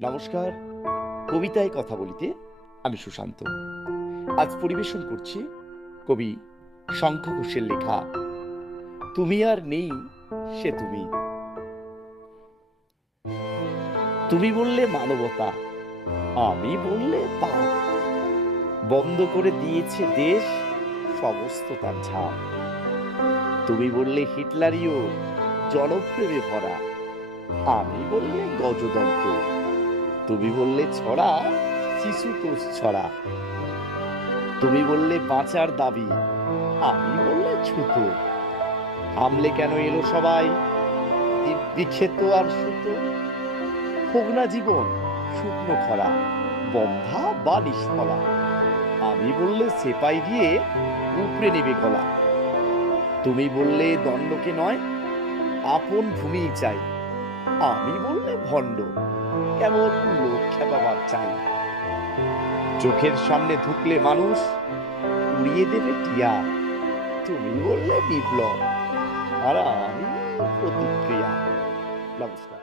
নমস্কার, কবিতায় কথা বলিতে আমি সুশান্ত। আজ পরিবেশন করছি কবি শঙ্খ ঘোষের লেখা তুমি আর নেই সে তুমি। তুমি বললে মানবতা, আমি বললে পাপ, বন্ধ করে দিয়েছে দেশ সমস্ত তার ঝাপ। তুমি বললে হিটলারিও জনপ্রেমে ভরা, আমি বললে গজদন্ত। তুমি বললে ছড়া শিশুতোষ ছড়া। তুমি বললে বাঁচার দাবি, আমি বললে ছুতো। হামলে কেন এলো সবাই দিব্যি খেত আর সুতো। হোক না জীবন শুকনো খরা, বন্ধা বা নিষ্ফলা, আমি বললে সেপাই দিয়ে উপড়ে নেবে গলা। তুমি বললে দণ্ডকে নয় আপন ভূমি চাই, আমি বললে ভণ্ড কেমন লোক খেপাবার চাই। চোখের সামনে ঢুকলে মানুষ উড়িয়ে দেবে টিয়া, তুমি বললে বিপ্লব আর আমি প্রতিক্রিয়া। নমস্কার।